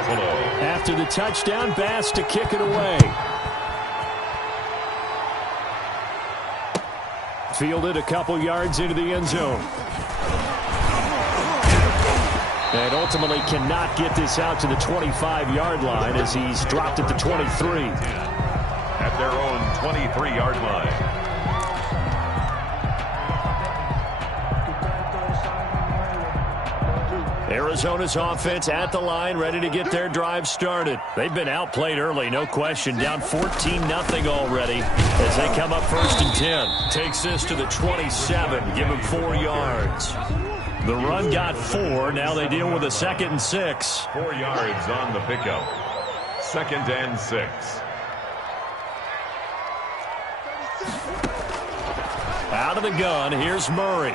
Buffalo. After the touchdown, Bass to kick it away. Fielded a couple yards into the end zone. And ultimately cannot get this out to the 25-yard line as he's dropped at the 23. At their own 23-yard line. Arizona's offense at the line, ready to get their drive started. They've been outplayed early, no question. Down 14-0 already as they come up 1st and 10. Takes this to the 27, give him 4 yards. The run got 4. Now they deal with a 2nd and 6. 4 yards on the pickup. 2nd and 6. Out of the gun, here's Murray.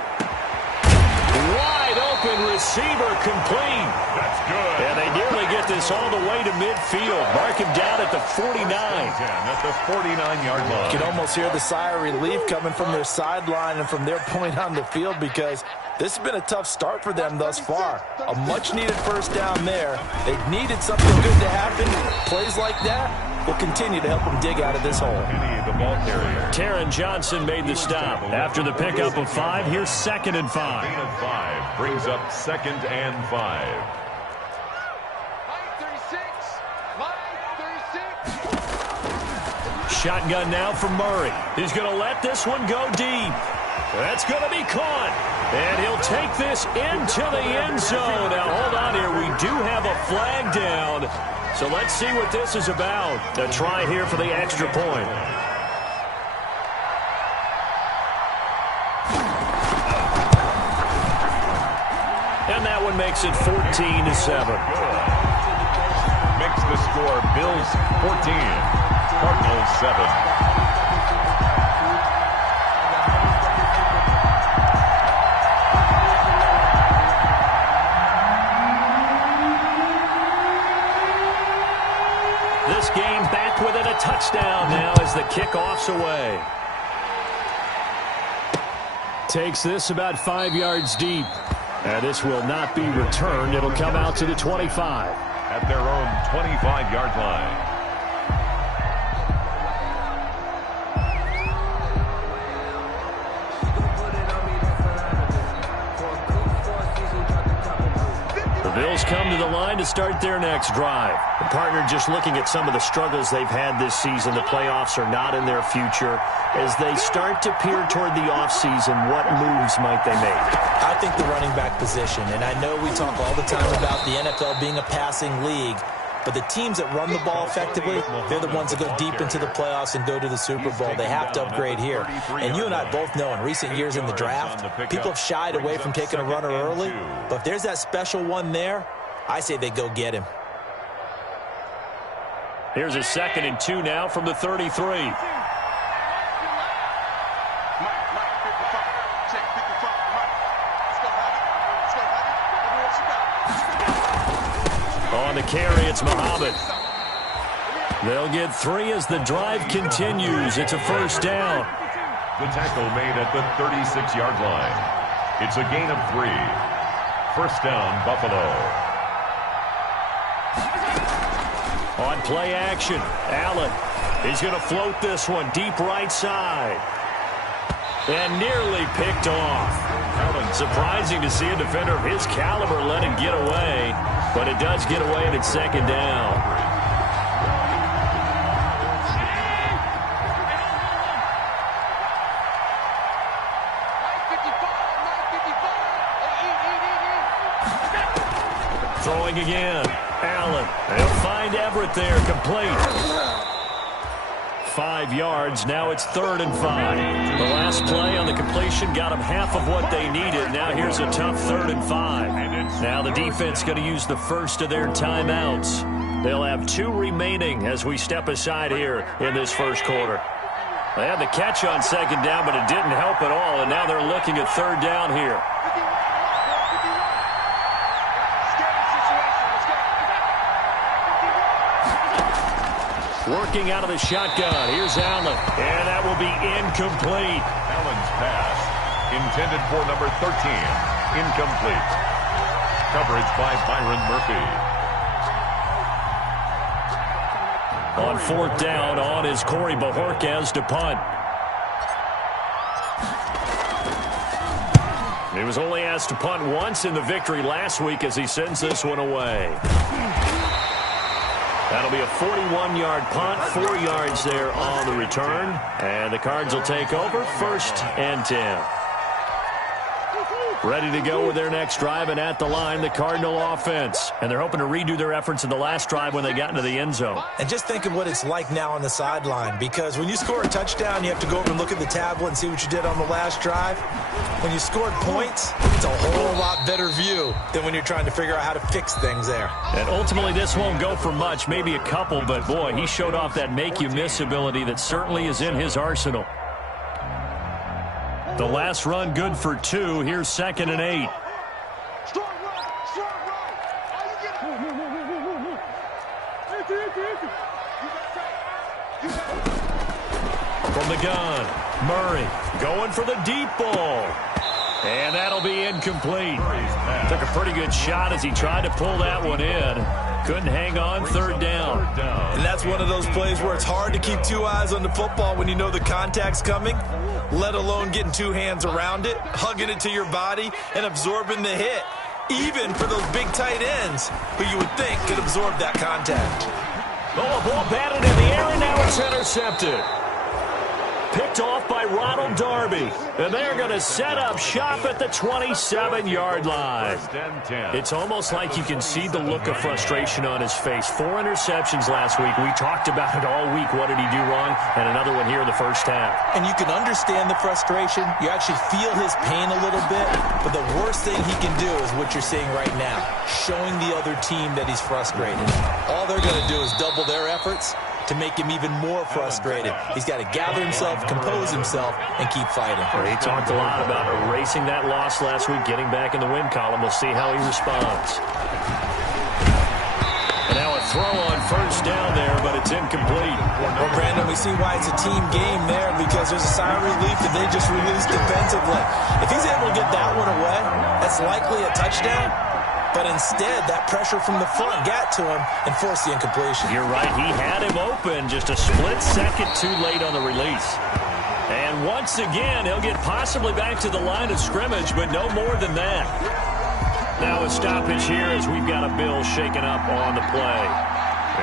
Wide open receiver complete. That's good. And they nearly get this all the way to midfield. Mark him down at the 49. At the 49-yard line. You can almost hear the sigh of relief coming from their sideline and from their point on the field because this has been a tough start for them thus far. A much-needed first down there. They needed something good to happen. Plays like that will continue to help them dig out of this hole. The ball carrier. Taron Johnson made the stop. After the pickup of 5, here's 2nd and 5. Gain of 5 brings up 2nd and 5. Shotgun now from Murray. He's going to let this one go deep. That's going to be caught. And he'll take this into the end zone. Now, hold on here. We do have a flag down. So let's see what this is about. A try here for the extra point. And that one makes it 14-7. Makes the score Bills 14, Cardinals 7. This game back within a touchdown now as the kickoff's away. Takes this about 5 yards deep. And this will not be returned. It'll come out to the 25. At their own 25-yard line. Bills come to the line to start their next drive. The partner just looking at some of the struggles they've had this season. The playoffs are not in their future. As they start to peer toward the offseason, what moves might they make? I think the running back position, and I know we talk all the time about the NFL being a passing league, but the teams that run the ball effectively, they're the ones that go deep into the playoffs and go to the Super Bowl. They have to upgrade here. And you and I both know in recent years in the draft, people have shied away from taking a runner early. But if there's that special one there, I say they go get him. Here's a 2nd and 2 now from the 33. On the carry, it's Muhammad. They'll get 3 as the drive continues. It's a first down. The tackle made at the 36-yard line. It's a gain of 3. First down, Buffalo. On play action, Allen. He's going to float this one deep right side. And nearly picked off. Surprising to see a defender of his caliber let him get away. But it does get away and it's 2nd down. Throwing again. Allen. They'll find Everett there, complete. 5 yards. Now it's 3rd and 5. The last play on the completion got them half of what they needed. Now here's a tough 3rd and 5. Now the defense going to use the first of their timeouts. They'll have 2 remaining as we step aside here in this first quarter. They had the catch on 2nd down, but it didn't help at all, and now they're looking at 3rd down here. Working out of the shotgun. Here's Allen. And that will be incomplete. Allen's pass intended for number 13. Incomplete. Coverage by Byron Murphy. On fourth down, on is Corey Bajorquez to punt. He was only asked to punt once in the victory last week as he sends this one away. That'll be a 41-yard punt, 4 yards there on the return. And the Cards will take over, 1st and 10. Ready to go with their next drive, and at the line, the Cardinal offense. And they're hoping to redo their efforts in the last drive when they got into the end zone. And just think of what it's like now on the sideline, because when you score a touchdown, you have to go over and look at the tablet and see what you did on the last drive. When you scored points, it's a whole lot better view than when you're trying to figure out how to fix things there. And ultimately, this won't go for much, maybe a couple, but boy, he showed off that make-you-miss ability that certainly is in his arsenal. The last run good for 2. Here's 2nd and 8. From the gun, Murray going for the deep ball. And that'll be incomplete. Took a pretty good shot as he tried to pull that one in. Couldn't hang on, 3rd down. And that's one of those plays where it's hard to keep 2 eyes on the football when you know the contact's coming, let alone getting 2 hands around it, hugging it to your body, and absorbing the hit, even for those big tight ends who you would think could absorb that contact. Oh, a ball batted in the air, and now it's intercepted. Picked off by Ronald Darby. And they're going to set up shop at the 27-yard line. It's almost like you can see the look of frustration on his face. 4 interceptions last week. We talked about it all week. What did he do wrong? And another one here in the first half. And you can understand the frustration. You actually feel his pain a little bit. But the worst thing he can do is what you're seeing right now, showing the other team that he's frustrated. All they're going to do is double their efforts to make him even more frustrated. He's got to gather himself, compose himself, and keep fighting. He talked a lot about erasing that loss last week, getting back in the win column. We'll see how he responds. And now a throw on first down there, but it's incomplete. Well, Brandon, we see why it's a team game there, because there's a sigh of relief that they just released defensively. If he's able to get that one away, that's likely a touchdown. But instead, that pressure from the front got to him and forced the incompletion. You're right. He had him open, just a split second too late on the release. And once again, he'll get possibly back to the line of scrimmage, but no more than that. Now a stoppage here as we've got a bill shaken up on the play.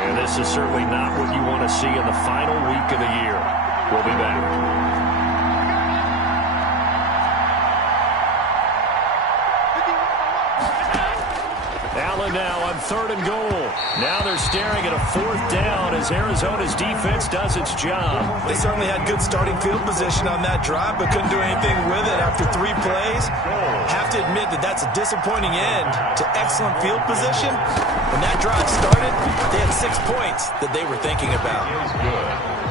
And this is certainly not what you want to see in the final week of the year. We'll be back. Allen now on 3rd and goal. Now they're staring at a 4th down as Arizona's defense does its job. They certainly had good starting field position on that drive, but couldn't do anything with it after 3 plays. Have to admit that that's a disappointing end to excellent field position. When that drive started, they had 6 points that they were thinking about.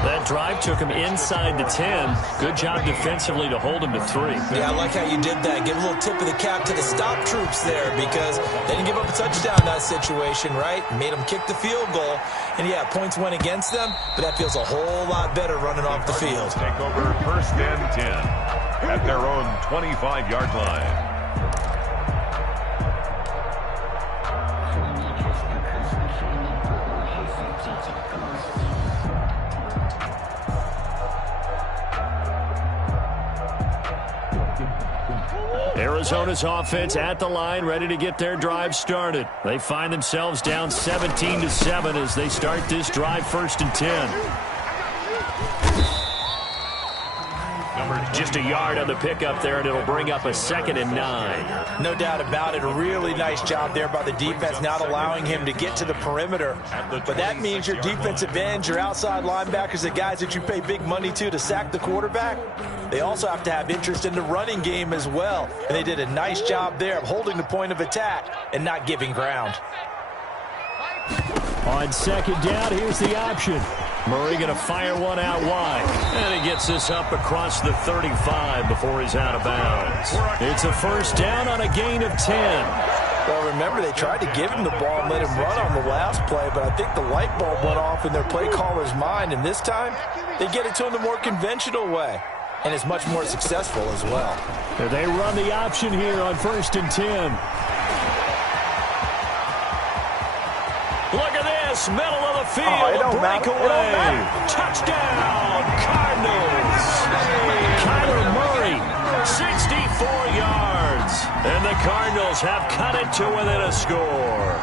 That drive took him inside the 10. Good job defensively to hold him to 3. Yeah, I like how you did that. Give a little tip of the cap to the stop troops there, because they didn't give up a touchdown in that situation, right? Made them kick the field goal. And, yeah, points went against them, but that feels a whole lot better running off the field. Take over 1st and 10 at their own 25-yard line. Arizona's offense at the line, ready to get their drive started. They find themselves down 17-7 as they start this drive, 1st and 10. Just a yard on the pickup there, and it'll bring up a 2nd and 9. No doubt about it. A really nice job there by the defense, not allowing him to get to the perimeter. But that means your defensive ends, your outside linebackers, the guys that you pay big money to sack the quarterback, they also have to have interest in the running game as well. And they did a nice job there of holding the point of attack and not giving ground. On 2nd down, here's the option. Murray going to fire one out wide. And he gets this up across the 35 before he's out of bounds. It's a 1st down on a gain of 10. Well, remember, they tried to give him the ball and let him run on the last play, but I think the light bulb went off in their play caller's mind, and this time they get it to him the more conventional way, and it's much more successful as well. They run the option here on 1st and 10. Look at this. this. Middle of the field. A breakaway. Touchdown, Cardinals. Kyler Murray, 64 yards. And the Cardinals have cut it to within a score.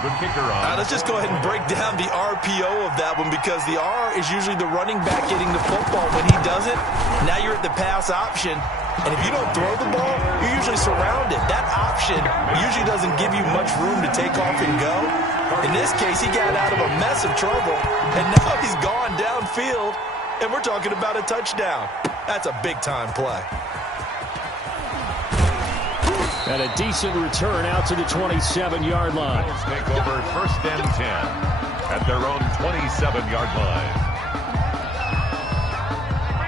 The kicker on. Let's just go ahead and break down the RPO of that one, because the R is usually the running back getting the football. When he doesn't, now you're at the pass option. And if you don't throw the ball, you're usually surrounded. That option usually doesn't give you much room to take off and go. In this case, he got out of a mess of trouble, and now he's gone downfield, and we're talking about a touchdown. That's a big-time play. And a decent return out to the 27-yard line. Bills take over 1st and 10 at their own 27-yard line.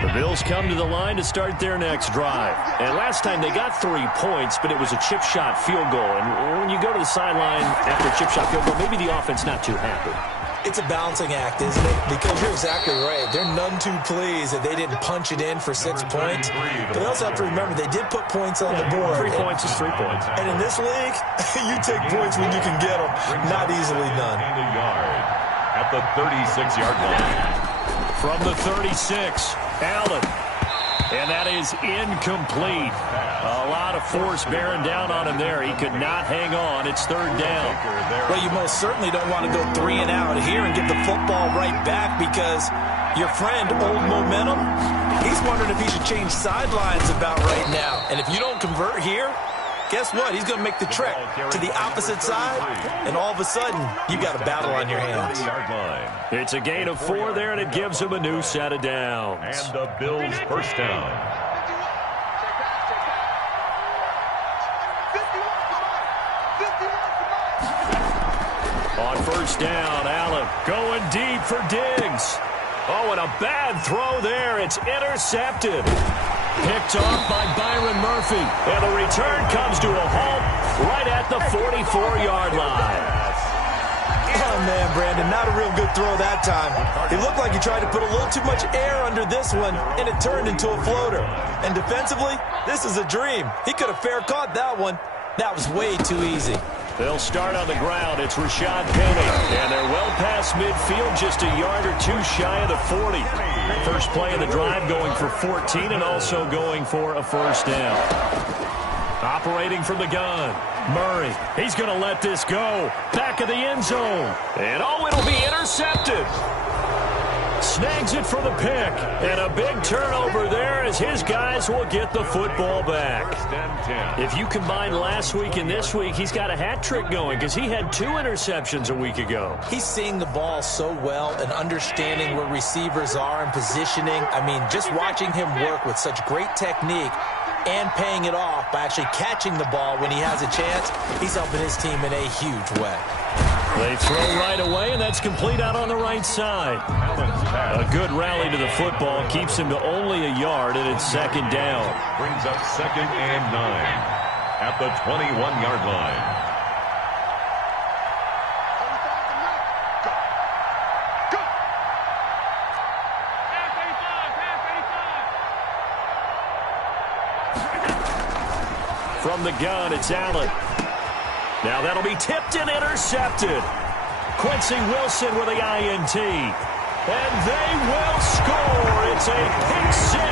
The Bills come to the line to start their next drive. And last time they got 3 points, but it was a chip shot field goal. And when you go to the sideline after a chip shot field goal, maybe the offense not too happy. It's a balancing act, isn't it? Because you're exactly right. They're none too pleased that they didn't punch it in for 6 points. But they also have to remember they did put points on the board. 3 points is 3 points. And in this league, you take points when you can get them. Not easily done. A yard at the 36-yard line. From the 36, Allen. And that is incomplete. A lot of force bearing down on him there. He could not hang on. It's 3rd down. Well, you most certainly don't want to go 3 and out here and get the football right back, because your friend, Old Momentum, he's wondering if he should change sidelines about right now. And if you don't convert here, guess what? He's going to make the trek to the opposite side, and all of a sudden, you got a battle on your hands. It's a gain of 4 there, and it gives him a new set of downs. And the Bills' 1st down. On 1st down, Allen going deep for Diggs. Oh, and a bad throw there. It's intercepted. Picked off by Byron Murphy. And the return comes to a halt right at the 44-yard line. Oh, man, Brandon, not a real good throw that time. It looked like he tried to put a little too much air under this one, and it turned into a floater. And defensively, this is a dream. He could have fair caught that one. That was way too easy. They'll start on the ground. It's Rashad Penny. And they're well past midfield, just a yard or two shy of the 40. First play of the drive going for 14 and also going for a 1st down. Operating from the gun. Murray, he's going to let this go. Back of the end zone. And oh, it'll be intercepted. Snags it for the pick. And a big turnover there as his guys will get the football back. If you combine last week and this week, he's got a hat trick going because he had 2 interceptions a week ago. He's seeing the ball so well and understanding where receivers are and positioning. I mean, just watching him work with such great technique and paying it off by actually catching the ball when he has a chance, he's helping his team in a huge way. They throw right away, and that's complete out on the right side. A good rally to the football keeps him to only a yard, and it's 2nd down. Brings up 2nd and 9 at the 21-yard line. From the gun, it's Allen. Now that'll be tipped and intercepted. Quincy Wilson with the INT. And they will score. It's a pick 6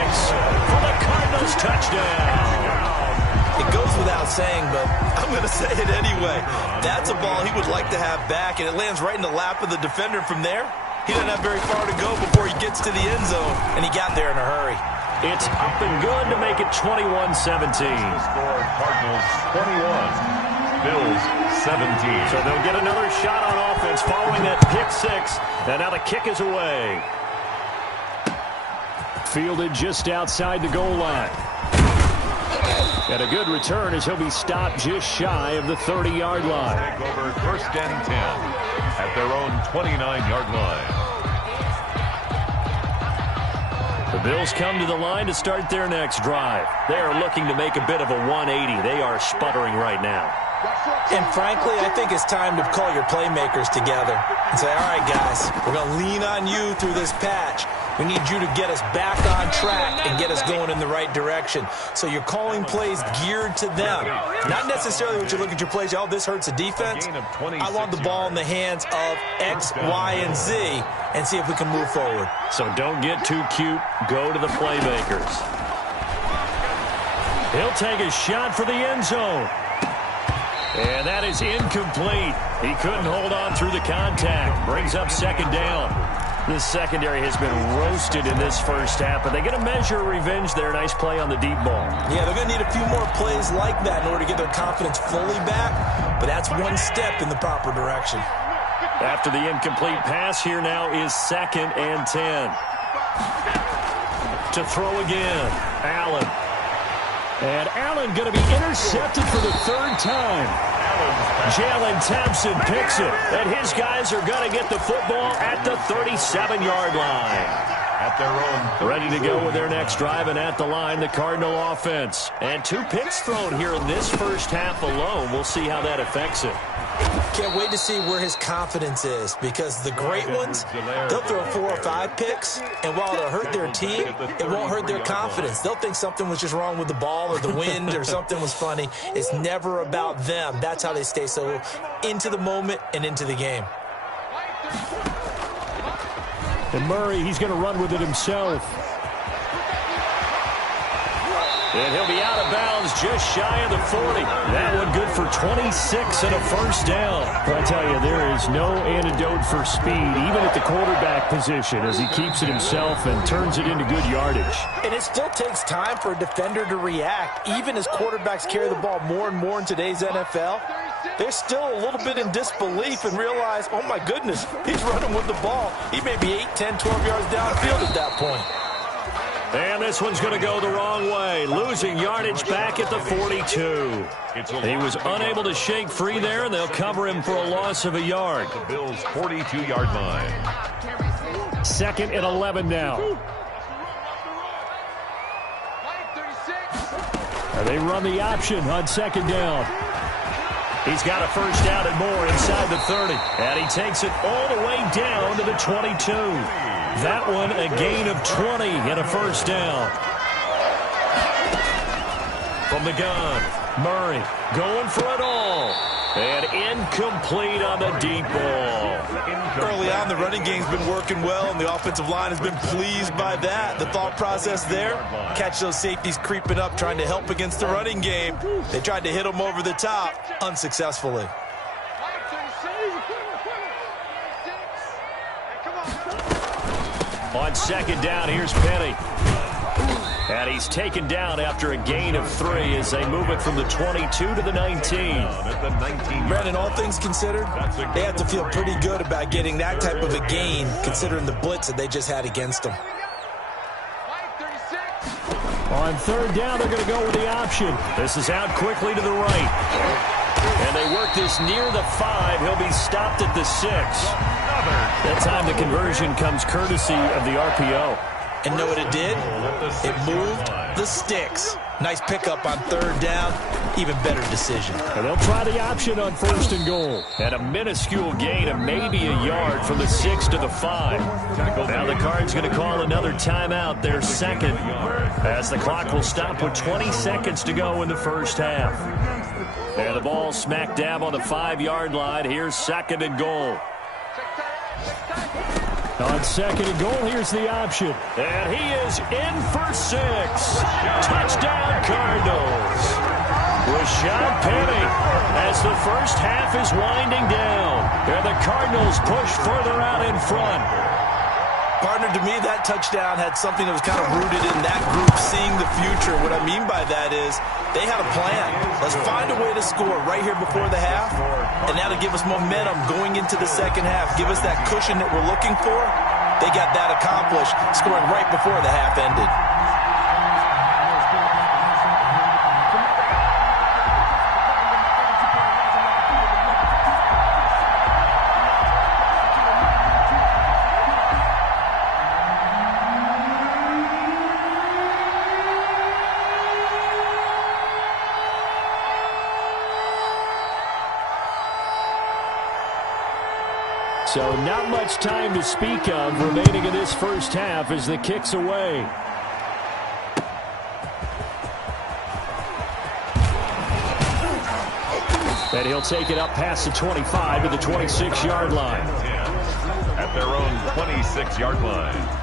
for the Cardinals touchdown. It goes without saying, but I'm going to say it anyway. That's a ball he would like to have back, and it lands right in the lap of the defender from there. He doesn't have very far to go before he gets to the end zone, and he got there in a hurry. It's up and good to make it 21-17. Score Cardinals 21. Bills 17. So they'll get another shot on offense following that pick 6. And now the kick is away. Fielded just outside the goal line. And a good return as he'll be stopped just shy of the 30-yard line. Take over 1st and 10 at their own 29-yard line. The Bills come to the line to start their next drive. They are looking to make a bit of a 180. They are sputtering right now. And frankly, I think it's time to call your playmakers together and say, all right, guys, we're going to lean on you through this patch. We need you to get us back on track and get us going in the right direction. So you're calling plays geared to them. Not necessarily what you look at your plays, oh, this hurts the defense. I want the ball in the hands of X, Y, and Z and see if we can move forward. So don't get too cute. Go to the playmakers. He'll take a shot for the end zone. And that is incomplete. He couldn't hold on through the contact. Brings up second down. The secondary has been roasted in this first half, but they get a measure of revenge there. Nice play on the deep ball. Yeah, they're going to need a few more plays like that in order to get their confidence fully back, but that's one step in the proper direction. After the incomplete pass, here now is 2nd and 10. To throw again, Allen. And Allen going to be intercepted for the 3rd time. Jalen Thompson picks it, and his guys are going to get the football at the 37-yard line. At their own. Ready to go with their next drive, and at the line, the Cardinal offense. And 2 picks thrown here in this first half alone. We'll see how that affects it. Can't wait to see where his confidence is, because the great ones, they'll throw 4 or 5 picks, and while it'll hurt their team, it won't hurt their confidence. They'll think something was just wrong with the ball or the wind or something was funny. It's never about them. That's how they stay so into the moment and into the game. And Murray, he's going to run with it himself. And he'll be out of bounds just shy of the 40. That one good for 26 and a first down. I tell you, there is no antidote for speed, even at the quarterback position, as he keeps it himself and turns it into good yardage. And it still takes time for a defender to react. Even as quarterbacks carry the ball more and more in today's NFL, they're still a little bit in disbelief and realize, oh my goodness, he's running with the ball. He may be 8, 10, 12 yards downfield at that point. And this one's going to go the wrong way, losing yardage back at the 42. He was unable to shake free there, and they'll cover him for a loss of a yard. The Bills' 42-yard line. 2nd and 11 now. And they run the option on 2nd down. He's got a first down and more inside the 30. And he takes it all the way down to the 22. That one a gain of 20 and a first down. From the gun, Murray going for it all. And incomplete on the deep ball. Early on, the running game's been working well, and the offensive line has been pleased by that. The thought process there, catch those safeties creeping up, trying to help against the running game. They tried to hit them over the top, unsuccessfully. On 2nd down, here's Penny. And he's taken down after a gain of 3 as they move it from the 22 to the 19. Brandon, all things considered, they have to feel pretty good about getting that type of a gain, considering the blitz that they just had against them. On 3rd down, they're going to go with the option. This is out quickly to the right. And they work this near the 5. He'll be stopped at the 6. That time the conversion comes courtesy of the RPO. And know what it did? It moved the sticks. Nice pickup on 3rd down. Even better decision. And they'll try the option on 1st and goal. And a minuscule gain of maybe a yard from the 6 to the 5. Now the Cards going to call another timeout, their 2nd, as the clock will stop with 20 seconds to go in the first half. And the ball smack dab on the 5-yard line. Here's 2nd and goal. On 2nd and goal, here's the option. And he is in for 6. Touchdown, Cardinals. Rashad Penny as the first half is winding down. And the Cardinals push further out in front. Partner, to me, that touchdown had something that was kind of rooted in that group seeing the future. What I mean by that is they had a plan. Let's find a way to score right here before the half, and that'll give us momentum going into the second half. Give us that cushion that we're looking for. They got that accomplished, scoring right before the half ended. So not much time to speak of remaining in this first half as the kick's away. And he'll take it up past the 25 to the 26-yard line. At their own 26-yard line.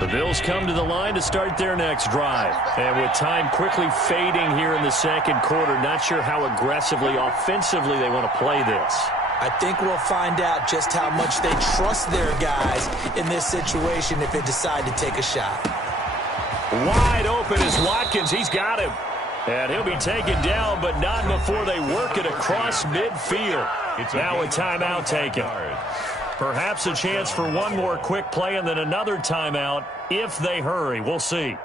The Bills come to the line to start their next drive. And with time quickly fading here in the second quarter, not sure how aggressively, offensively they want to play this. I think we'll find out just how much they trust their guys in this situation if they decide to take a shot. Wide open is Watkins. He's got him. And he'll be taken down, but not before they work it across midfield. Now a timeout taken. Perhaps a chance for one more quick play and then another timeout if they hurry. We'll see.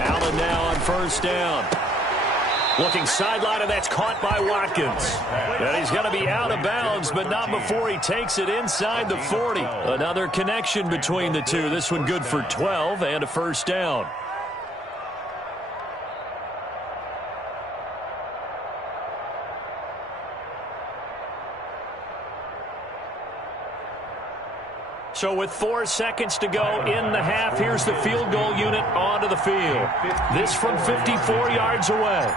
Allen now on first down. Looking sideline, and that's caught by Watkins. And he's going to be out of bounds, but not before he takes it inside the 40. Another connection between the two. This one good for 12 and a first down. So with 4 seconds to go in the half, here's the field goal unit onto the field. This from 54 yards away.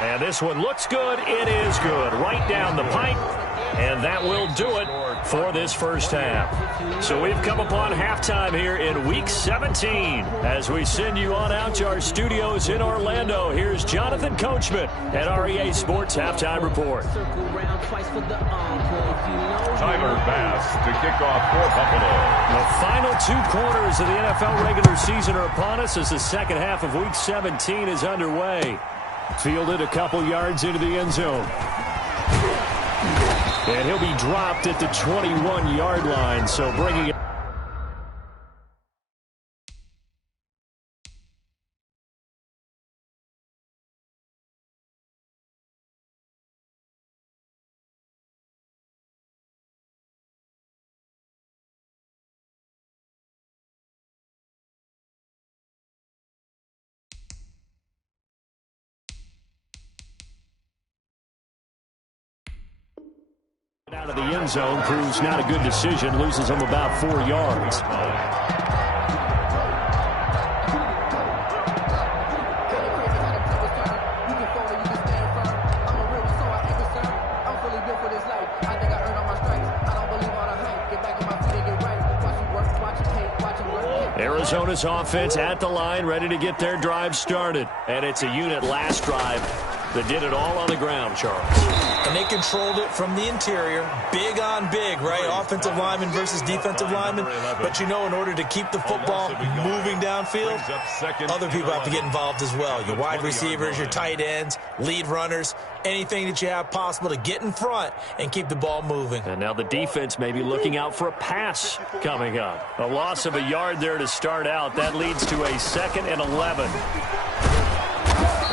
And this one looks good. It is good. Right down the pipe. And that will do it for this first half. So we've come upon halftime here in Week 17. As we send you on out to our studios in Orlando, here's Jonathan Coachman at REA Sports Halftime Report. Tyler Bass to kick off for Buffalo. The final 2 quarters of the NFL regular season are upon us as the second half of Week 17 is underway. Fielded a couple yards into the end zone. And he'll be dropped at the 21-yard line, so bringing it. Out of the end zone proves not a good decision, loses him about 4 yards. Arizona's offense at the line, ready to get their drive started. And it's a unit last drive that did it all on the ground, Charles. And they controlled it from the interior. Big on big, right? Offensive lineman versus defensive lineman. But you know, in order to keep the football moving downfield, other people have to get involved as well. Your wide receivers, your tight ends, lead runners, anything that you have possible to get in front and keep the ball moving. And now the defense may be looking out for a pass coming up. A loss of a yard there to start out. That leads to a 2nd and 11.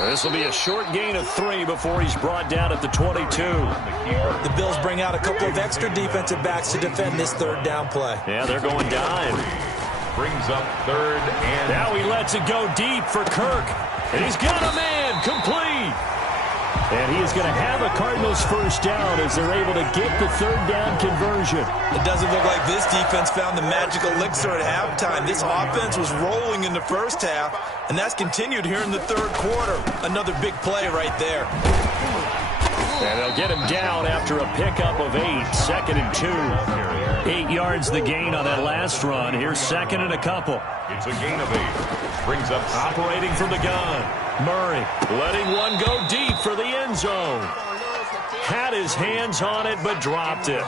This will be a short gain of 3 before he's brought down at the 22. The Bills bring out a couple of extra defensive backs to defend this third down play. Yeah, they're going dime. Brings up 3rd and... Now he lets it go deep for Kirk. And he's got a man complete. And he is going to have a Cardinals first down as they're able to get the 3rd down conversion. It doesn't look like this defense found the magical elixir at halftime. This offense was rolling in the first half, and that's continued here in the 3rd quarter. Another big play right there. And they'll get him down after a pickup of 8, 2nd and 2. 8 yards the gain on that last run. Here's 2nd and a couple. It's a gain of 8. Brings up operating from the gun. Murray letting one go deep for the end zone. Had his hands on it, but dropped it.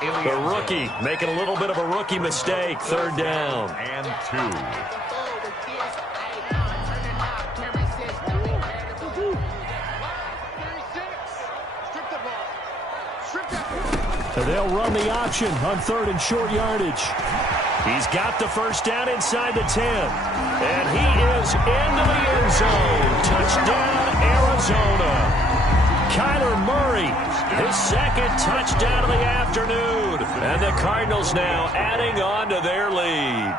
The rookie making a little bit of a rookie mistake. Third down. And 2. So they'll run the option on 3rd and short yardage. He's got the first down inside the 10. And he is into the end zone. Touchdown, Arizona. Kyler Murray, his second touchdown of the afternoon. And the Cardinals now adding on to their lead.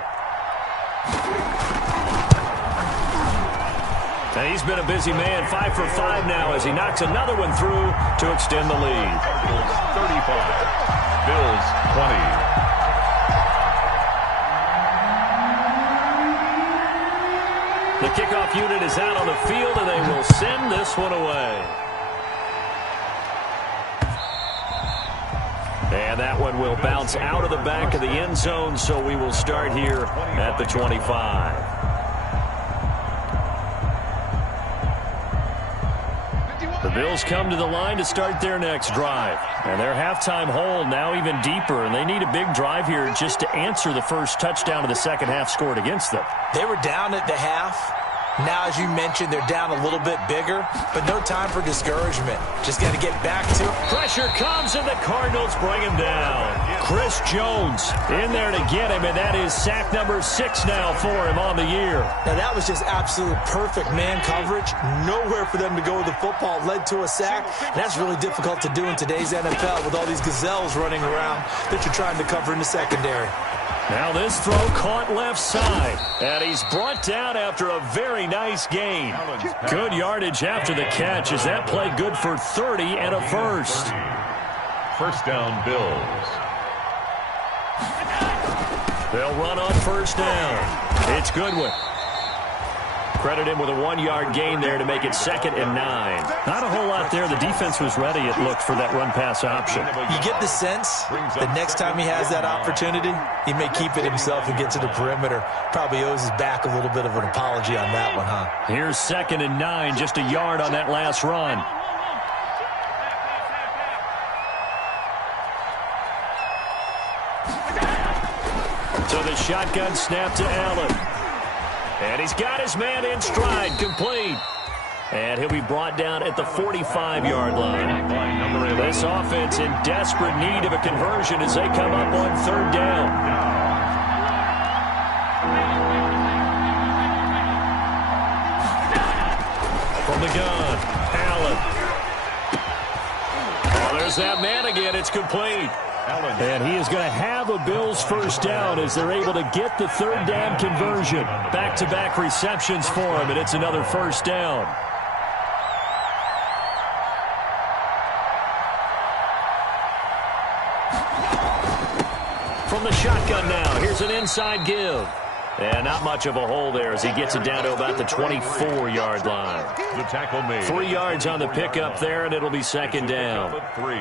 And he's been a busy man, 5 for 5 now as he knocks another one through to extend the lead. Bills 35. Bills 20. The kickoff unit is out on the field, and they will send this one away. And that one will bounce out of the back of the end zone, so we will start here at the 25. The Bills come to the line to start their next drive. And their halftime hole now even deeper, and they need a big drive here just to answer the first touchdown of the second half scored against them. They were down at the half. Now, as you mentioned, they're down a little bit bigger, but no time for discouragement. Just got to get back to it. Pressure comes, and the Cardinals bring him down. Chris Jones in there to get him, and that is sack number 6 now for him on the year. Now, that was just absolute perfect man coverage. Nowhere for them to go with the football. Led to a sack. And that's really difficult to do in today's NFL with all these gazelles running around that you're trying to cover in the secondary. Now this throw caught left side, and he's brought down after a very nice gain. Good yardage after the catch as that play good for 30 and a first. First down, Bills. They'll run on first down. It's Goodwin. Credit him with a 1-yard gain there to make it 2nd and 9. Not a whole lot there. The defense was ready, it looked, for that run-pass option. You get the sense that next time he has that opportunity, he may keep it himself and get to the perimeter. Probably owes his back a little bit of an apology on that one, huh? Here's 2nd and 9, just a yard on that last run. So the shotgun snap to Allen. And he's got his man in stride, complete. And he'll be brought down at the 45-yard line. This offense in desperate need of a conversion as they come up on 3rd down. From the gun, Allen. Oh, there's that man again. It's complete. And he is going to have a Bills first down as they're able to get the 3rd down conversion. Back-to-back receptions for him, and it's another first down. From the shotgun now, here's an inside give. And not much of a hole there as he gets it down to about the 24-yard line. The tackle made. 3 yards on the pickup there, and it'll be 2nd down. 3.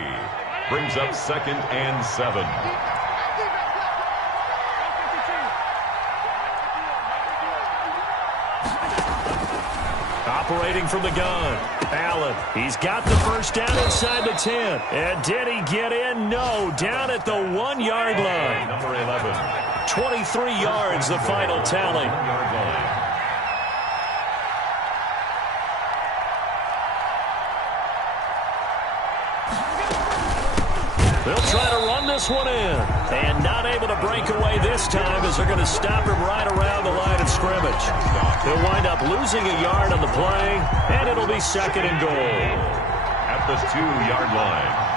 Brings up 2nd and 7. Operating from the gun, Allen. He's got the first down inside the 10. And did he get in? No, down at the 1-yard line. Number 11. 23 yards, the final tally. 1-yard line. They'll try to run this one in. And not able to break away this time as they're going to stop him right around the line of scrimmage. They'll wind up losing a yard on the play, and it'll be 2nd and goal. At the 2-yard line.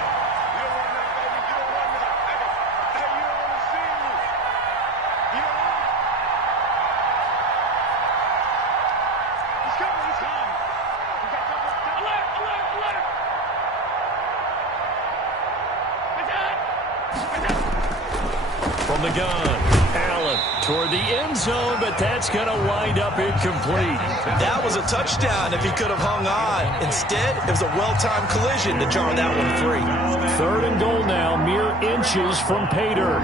From the gun, Allen toward the end zone, but that's going to wind up incomplete. That was a touchdown if he could have hung on. Instead, it was a well-timed collision to jar that one free. 3rd and goal now, mere inches from pay dirt.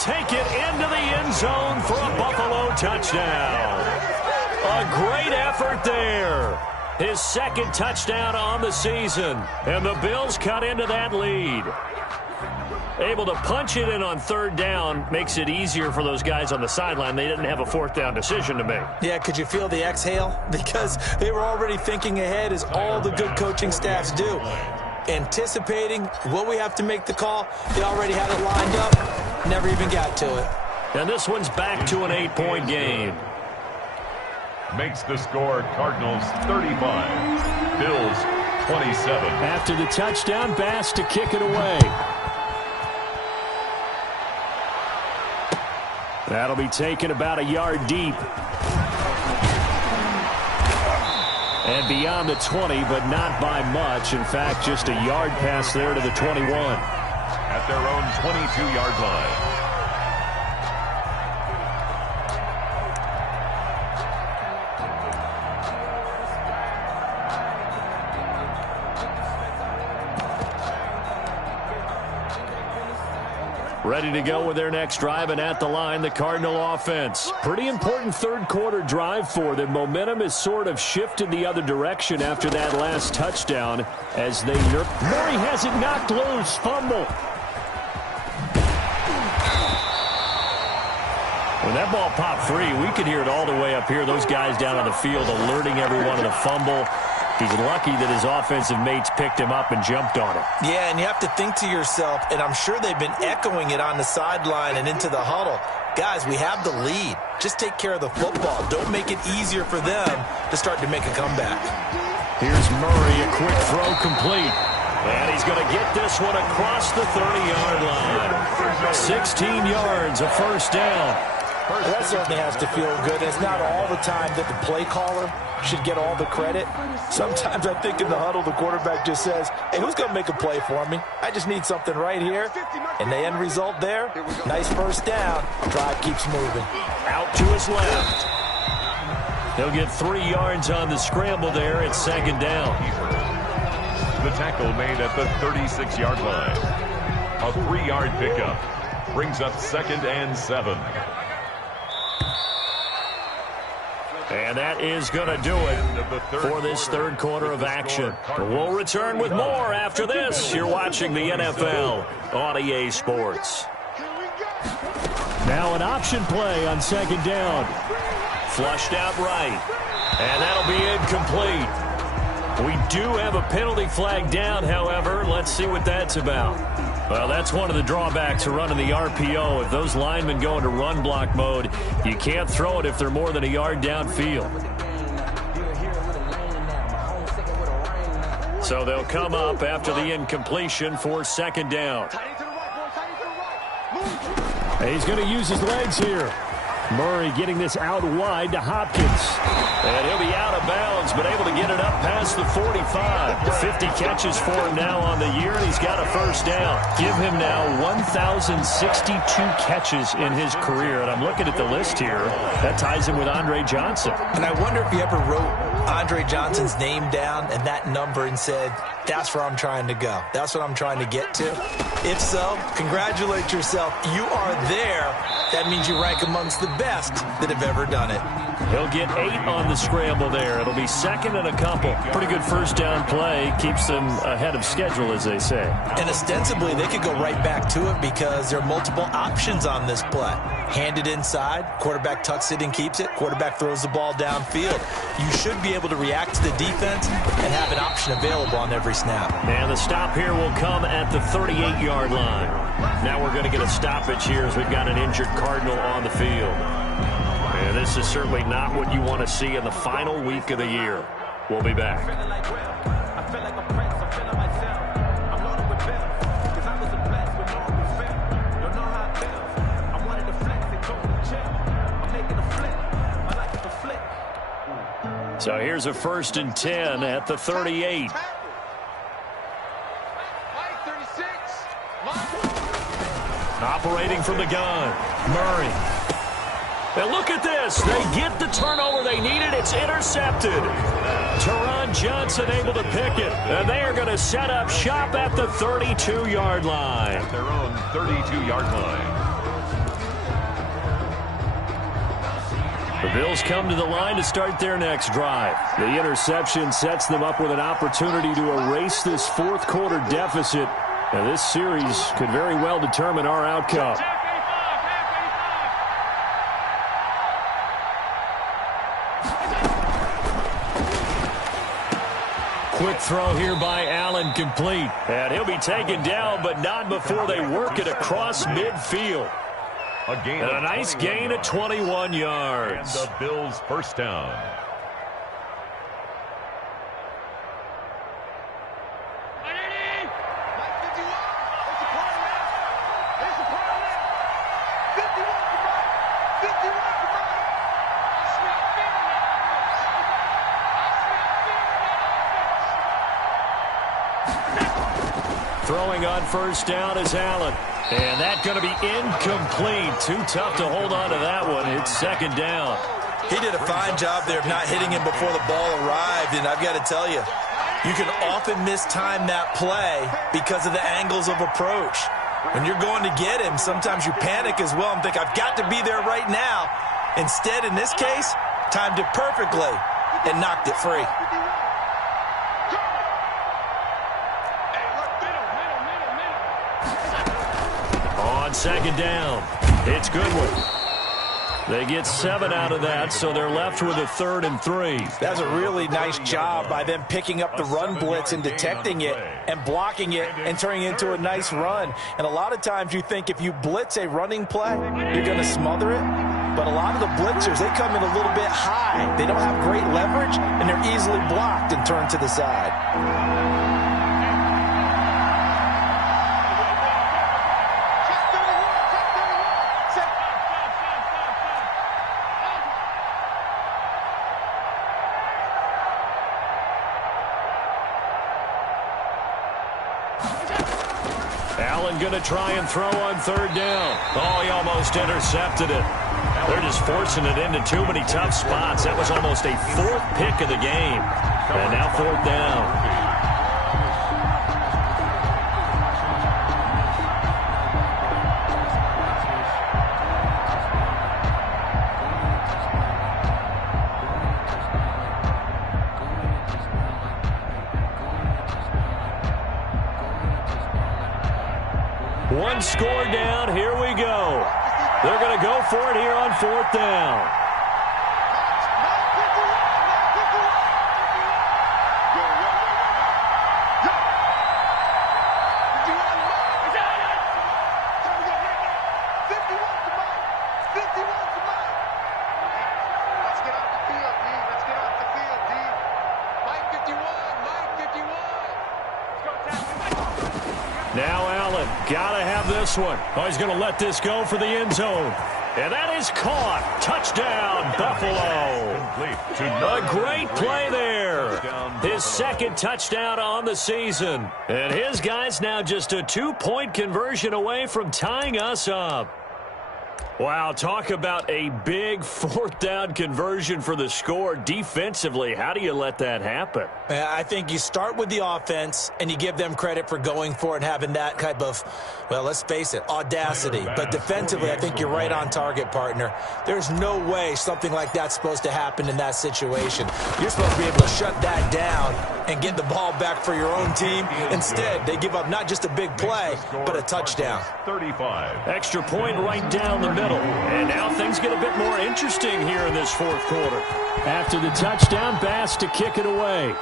take it into the end zone for a Buffalo touchdown. A great effort there. His second touchdown on the season. And the Bills cut into that lead. Able to punch it in on third down makes it easier for those guys on the sideline. They didn't have a fourth down decision to make. Yeah, could you feel the exhale? Because they were already thinking ahead, as all the good coaching staffs do. Anticipating what we have to make the call. They already had it lined up. Never even got to it. And this one's back to an 8-point game. Makes the score Cardinals 35, Bills 27. After the touchdown, Bass to kick it away. That'll be taken about a yard deep. And beyond the 20, but not by much. In fact, just a yard pass there to the 21. At their own 22-yard line. Ready to go with their next drive, and at the line, the Cardinal offense. Pretty important third-quarter drive for them. Momentum has sort of shifted the other direction after that last touchdown as they... Murray has it knocked loose. Fumble. When that ball popped free, we could hear it all the way up here. Those guys down on the field alerting everyone of the fumble. He's lucky that his offensive mates picked him up and jumped on it. Yeah, and you have to think to yourself, and I'm sure they've been echoing it on the sideline and into the huddle. Guys, we have the lead. Just take care of the football. Don't make it easier for them to start to make a comeback. Here's Murray, a quick throw complete. And he's going to get this one across the 30-yard line. 16 yards, a first down. That certainly has to feel good. It's not all the time that the play caller should get all the credit. Sometimes I think in the huddle, the quarterback just says, hey, who's going to make a play for me? I just need something right here. And the end result there, nice first down. Drive keeps moving. Out to his left. He'll get 3 yards on the scramble there at second down. The tackle made at the 36-yard line. A 3-yard pickup brings up 2nd and 7. And that is going to do it for this third quarter of action. We'll return with more after this. You're watching the NFL on EA Sports. Now an option play on second down. Flushed out right. And that'll be incomplete. We do have a penalty flag down, however. Let's see what that's about. Well, that's one of the drawbacks of running the RPO. If those linemen go into run block mode, you can't throw it if they're more than a yard downfield. So they'll come up after the incompletion for second down. He's going to use his legs here. Murray getting this out wide to Hopkins. And he'll be out of bounds, but able to get it up past the 45. 50 catches for him now on the year, and he's got a first down. Give him now 1,062 catches in his career. And I'm looking at the list here. That ties him with Andre Johnson. And I wonder if you ever wrote Andre Johnson's name down and that number and said, that's where I'm trying to go. That's what I'm trying to get to. If so, congratulate yourself. You are there. That means you rank amongst the best that have ever done it. He'll get 8 on the scramble there. It'll be second and a couple. Pretty good first down play. Keeps them ahead of schedule, as they say. And ostensibly, they could go right back to it because there are multiple options on this play. Handed inside, quarterback tucks it and keeps it, quarterback throws the ball downfield. You should be able to react to the defense and have an option available on every snap. And the stop here will come at the 38-yard line. Now we're going to get a stoppage here as we've got an injured Cardinal on the field. And this is certainly not what you want to see in the final week of the year. We'll be back. So here's a 1st and 10 at the 38. Operating from the gun, Murray. And look at this. They get the turnover they needed. It's intercepted. Teron Johnson able to pick it. And they are going to set up shop at the 32-yard line. At their own 32-yard line. The Bills come to the line to start their next drive. The interception sets them up with an opportunity to erase this fourth quarter deficit. Now, this series could very well determine our outcome. Quick throw here by Allen, complete. And he'll be taken down, but not before they work it across midfield. And a nice gain of 21 yards. And the Bills' first down. Throwing on first down is Allen. And that's going to be incomplete. Too tough to hold on to that one. It's second down. He did a fine job there of not hitting him before the ball arrived. And I've got to tell you, you can often mistime that play because of the angles of approach. When you're going to get him, sometimes you panic as well and think, I've got to be there right now. Instead, in this case, timed it perfectly and knocked it free. On second down, it's Goodwin. They get 7 out of that, so they're left with a 3rd and 3. That's a really nice job by them picking up the run blitz and detecting it and blocking it and turning it into a nice run. And a lot of times you think if you blitz a running play, you're going to smother it. But a lot of the blitzers, they come in a little bit high. They don't have great leverage, and they're easily blocked and turned to the side. Allen going to try and throw on third down. Oh, he almost intercepted it. They're just forcing it into too many tough spots. That was almost a 4th pick of the game. And now 4th down. One score down. Here we go. They're going to go for it here on 4th down. Now Allen, gotta have this one. Oh, he's going to let this go for the end zone. And that is caught. Touchdown, Buffalo. A great play there. His 2nd touchdown on the season. And his guys now just a 2-point conversion away from tying us up. Wow, talk about a big 4th down conversion for the score. Defensively, how do you let that happen? I think you start with the offense, and you give them credit for going for it and having that type of, well, let's face it, audacity. But defensively, I think you're right on target, partner. There's no way something like that's supposed to happen in that situation. You're supposed to be able to shut that down and get the ball back for your own team. Instead, they give up not just a big play, but a touchdown. 35. Extra point right down the middle. And now things get a bit more interesting here in this 4th quarter. After the touchdown, Bass to kick it away.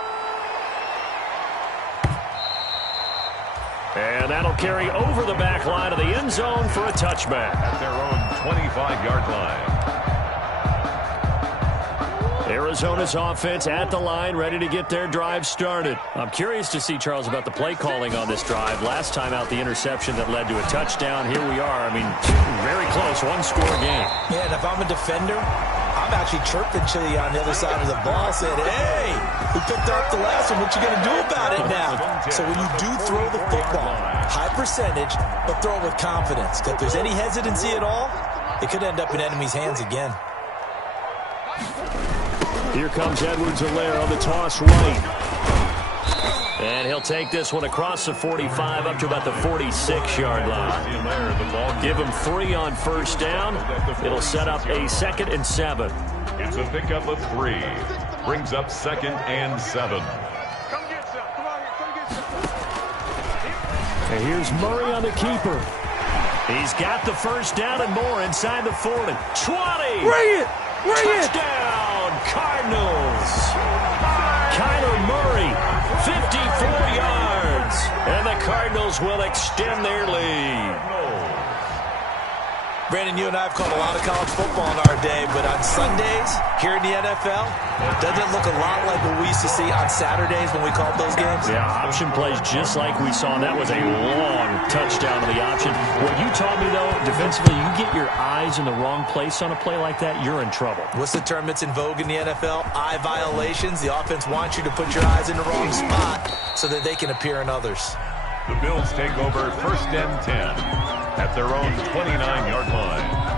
And that'll carry over the back line of the end zone for a touchback. At their own 25-yard line. Arizona's offense at the line, ready to get their drive started. I'm curious to see, Charles, about the play calling on this drive. Last time out, the interception that led to a touchdown. Here we are. I mean, very close, 1-score game. Yeah, and if I'm a defender, I'm actually chirping Chili on the other side of the ball, saying, hey, who picked up the last one? What you going to do about it now? So when you do throw the football, high percentage, but throw it with confidence. If there's any hesitancy at all, it could end up in enemy's hands again. Here comes Edwards-Helaire on the toss right. And he'll take this one across the 45 up to about the 46-yard line. Give him 3 on first down. It'll set up a 2nd and 7. It's a pickup of 3. Brings up 2nd and 7. And here's Murray on the keeper. He's got the first down and more inside the 40. 20. Bring it! Touchdown, Cardinals. Kyler Murray, 54 yards. And the Cardinals will extend their lead. Brandon, you and I have called a lot of college football in our day, but on Sundays here in the NFL, doesn't it look a lot like what we used to see on Saturdays when we called those games? Yeah, option plays just like we saw. That was a long touchdown to the option. What you taught me, though, defensively, you get your eyes in the wrong place on a play like that, you're in trouble. What's the term that's in vogue in the NFL? Eye violations. The offense wants you to put your eyes in the wrong spot so that they can appear in others. The Bills take over 1st and 10 at their own 29-yard line.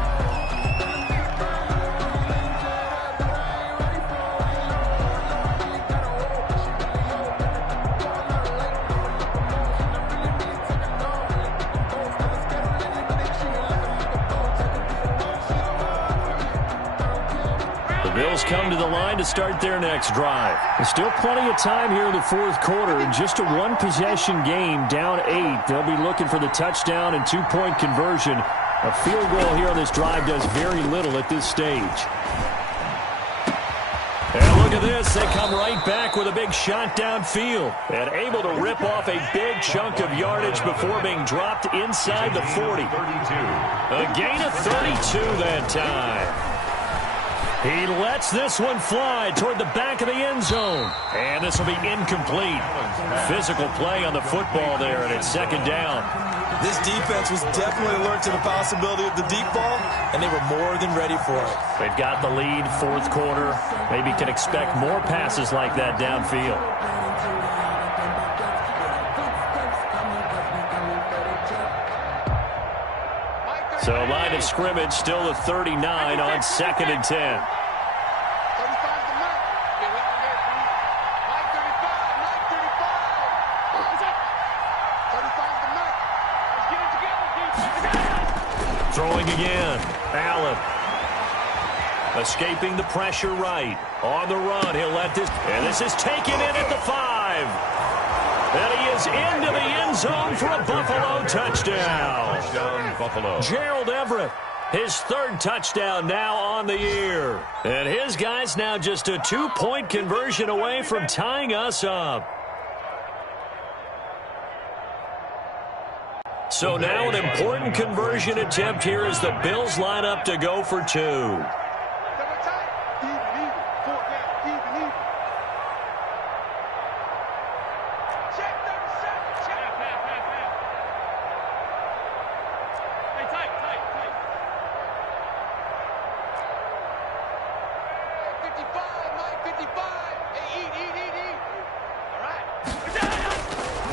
The Bills come to the line to start their next drive. There's still plenty of time here in the 4th quarter. In just a 1-possession game, down 8. They'll be looking for the touchdown and 2-point conversion. A field goal here on this drive does very little at this stage. And look at this. They come right back with a big shot downfield. And able to rip off a big chunk of yardage before being dropped inside the 40. A gain of 32 that time. He lets this one fly toward the back of the end zone. And this will be incomplete. Physical play on the football there, and it's 2nd down. This defense was definitely alert to the possibility of the deep ball, and they were more than ready for it. They've got the lead, 4th quarter. Maybe can expect more passes like that downfield. So line of scrimmage still the 39 on 2nd and 10. Throwing again. Allen. Escaping the pressure right. On the run. He'll let this. And this is taken in at the 5. And he is into the end zone for a Buffalo touchdown. Buffalo. Gerald Everett, his 3rd touchdown now on the year. And his guys now just a 2-point conversion away from tying us up. So now an important conversion attempt here as the Bills line up to go for 2.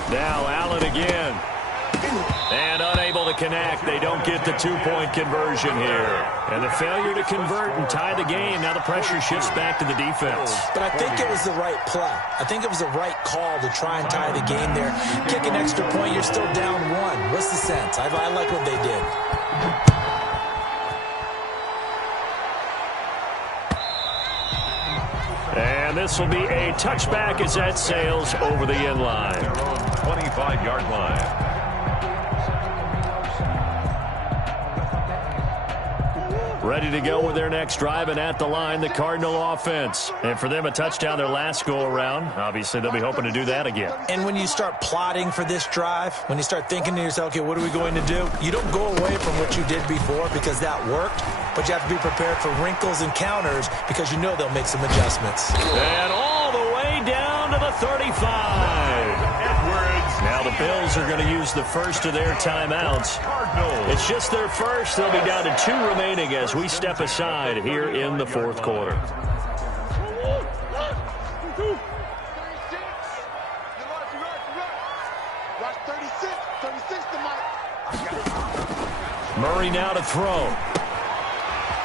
Now Allen again. And unable to connect. They don't get the 2-point conversion here. And the failure to convert and tie the game. Now the pressure shifts back to the defense. But I think it was the right play. I think it was the right call to try and tie the game there. Kick an extra point, you're still down 1. What's the sense? I like what they did. And this will be a touchback as that sails over the end line. Their own 25-yard line. Ready to go with their next drive, and at the line, the Cardinal offense. And for them, a touchdown their last go-around. Obviously, they'll be hoping to do that again. And when you start plotting for this drive, when you start thinking to yourself, okay, what are we going to do? You don't go away from what you did before because that worked, but you have to be prepared for wrinkles and counters because you know they'll make some adjustments. And all the way down to the 35. Now the Bills are going to use the first of their timeouts. It's just their first. They'll be down to 2 remaining as we step aside here in the 4th quarter. Murray now to throw.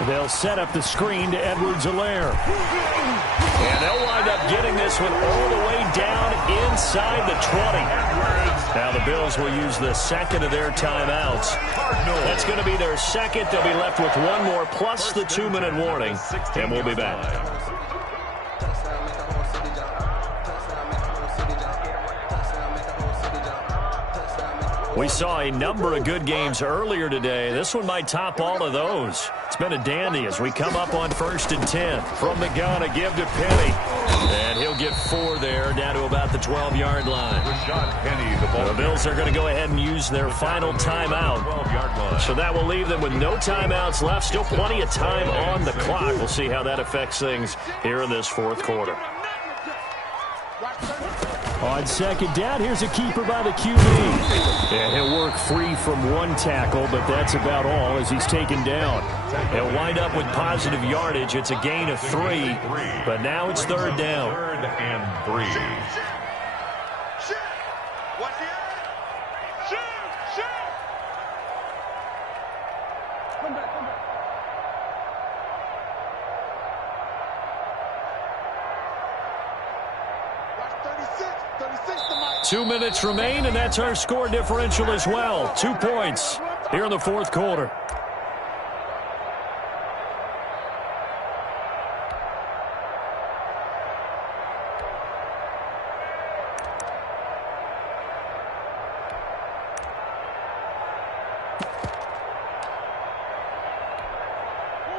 They'll set up the screen to Edwards-Helaire. And they'll wind up getting this one all the way down inside the 20. Now the Bills will use the second of their timeouts. That's going to be their second. They'll be left with one more plus the 2-minute warning. And we'll be back. We saw a number of good games earlier today. This one might top all of those. It's been a dandy as we come up on 1st and 10. From the gun, a give to Penny. And he'll get 4 there, down to about the 12-yard line. The Bills are going to go ahead and use their final timeout. So that will leave them with no timeouts left. Still plenty of time on the clock. We'll see how that affects things here in this fourth quarter. On second down, here's a keeper by the QB. And he'll work free from one tackle, but that's about all as he's taken down. He'll wind up with positive yardage. It's a gain of 3, but now it's 3rd down. 3rd and 3. Come back. 2 minutes remain, and that's our score differential as well. 2 points here in the fourth quarter.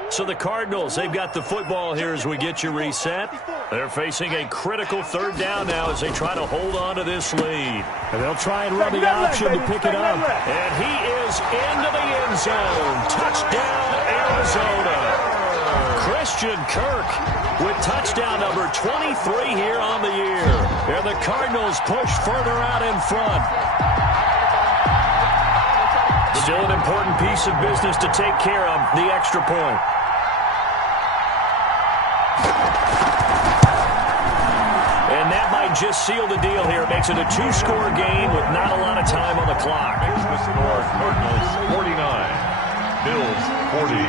So the Cardinals, they've got the football here as we get you reset. They're facing a critical 3rd down now as they try to hold on to this lead. And they'll try and run the option to pick it up. And he is into the end zone. Touchdown, Arizona. Christian Kirk with touchdown number 23 here on the year. And the Cardinals push further out in front. Still an important piece of business to take care of, the extra point. And that might just seal the deal here. It makes it a 2-score game with not a lot of time on the clock. Here's the score. Cardinals 49. Bills 40.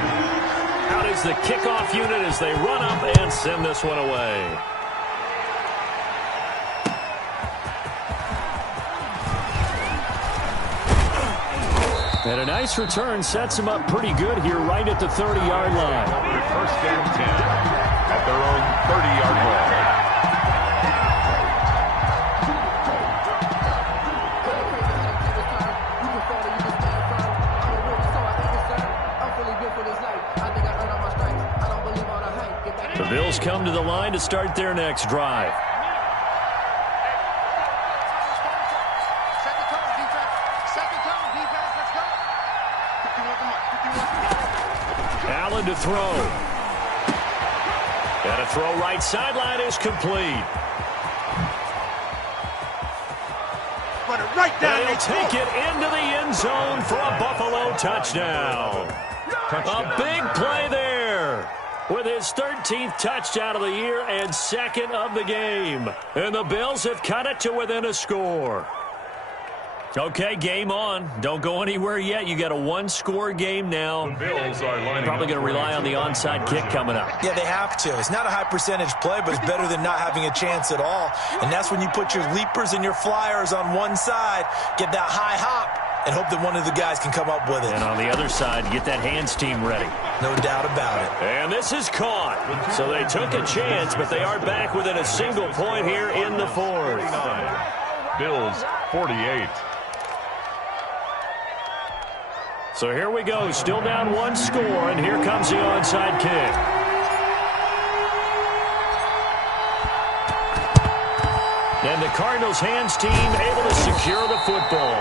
Out is the kickoff unit as they run up and send this one away. And a nice return sets them up pretty good here right at the 30-yard line. 1st and 10 at their own 30-yard line. The Bills come to the line to start their next drive. Allen to throw. And a throw right sideline is complete. Run it right down. And he'll take it into the end zone for a Buffalo touchdown. A big play there with his 13th touchdown of the year and 2nd of the game. And the Bills have cut it to within a score. Okay, game on. Don't go anywhere yet. You got a 1-score game now. The Bills are lining Probably going to rely on the onside kick coming up. Yeah, they have to. It's not a high percentage play, but it's better than not having a chance at all. And that's when you put your leapers and your flyers on one side, get that high hop, and hope that one of the guys can come up with it. And on the other side, get that hands team ready. No doubt about it. And this is caught. So they took a chance, but they are back within a single point here in the fourth. Bills 48. So here we go, still down 1 score, and here comes the onside kick. And the Cardinals hands team able to secure the football.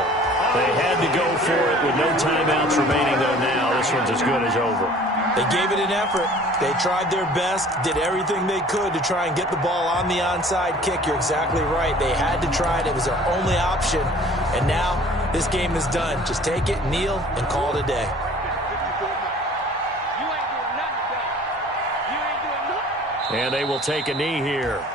They had to go for it with no timeouts remaining, though now. This one's as good as over. They gave it an effort. They tried their best, did everything they could to try and get the ball on the onside kick. You're exactly right. They had to try it. It was their only option. And now this game is done. Just take it, kneel, and call it a day. And they will take a knee here.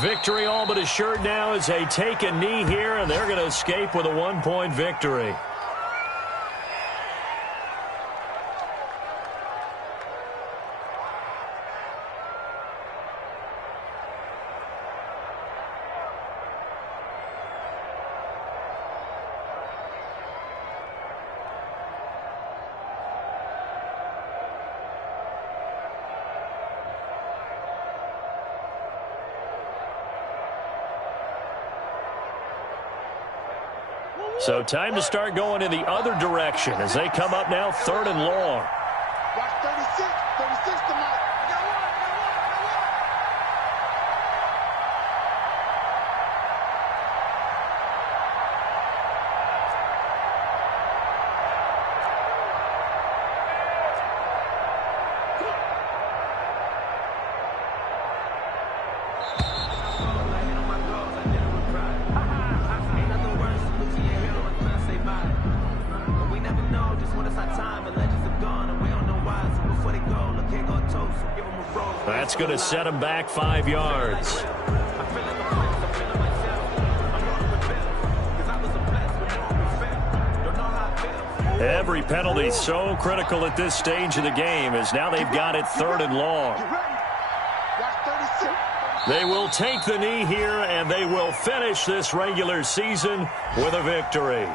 Victory all but assured now as they take a knee here, and they're going to escape with a 1-point victory. So time to start going in the other direction as they come up now 3rd and long. Watch 36 tonight. That's going to set him back 5 yards. Every penalty so critical at this stage of the game as now they've got it 3rd and long. They will take the knee here, and they will finish this regular season with a victory.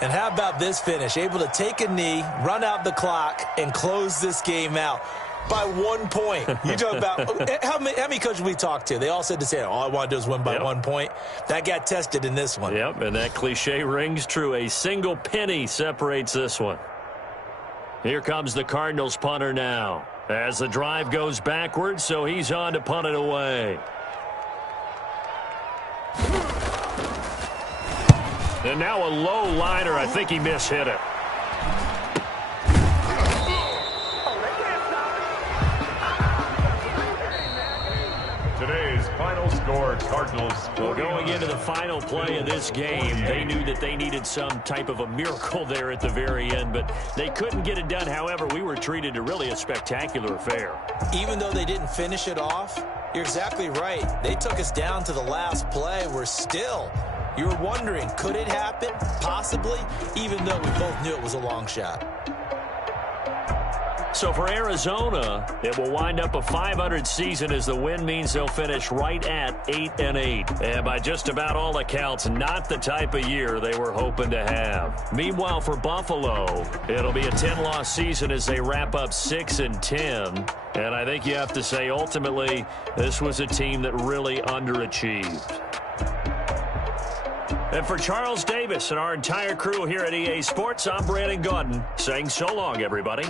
And how about this finish? Able to take a knee, run out the clock, and close this game out by 1 point. You talk about how many coaches we talked to? They all said the same. All I want to do is win by 1 point. That got tested in this one. Yep, and that cliche rings true. A single penny separates this one. Here comes the Cardinals punter now as the drive goes backwards, so he's on to punt it away. And now a low liner. I think he mishit it. Today's final score, Cardinals. Well, going into the final play of this game, they knew that they needed some type of a miracle there at the very end, but they couldn't get it done. However, we were treated to really a spectacular affair. Even though they didn't finish it off, you're exactly right. They took us down to the last play. We're still, you were wondering, could it happen? Possibly, even though we both knew it was a long shot. So for Arizona, it will wind up a 500 season as the win means they'll finish right at 8-8. And by just about all accounts, not the type of year they were hoping to have. Meanwhile, for Buffalo, it'll be a 10-loss season as they wrap up 6-10. And I think you have to say, ultimately, this was a team that really underachieved. And for Charles Davis and our entire crew here at EA Sports, I'm Brandon Gaudin saying so long, everybody.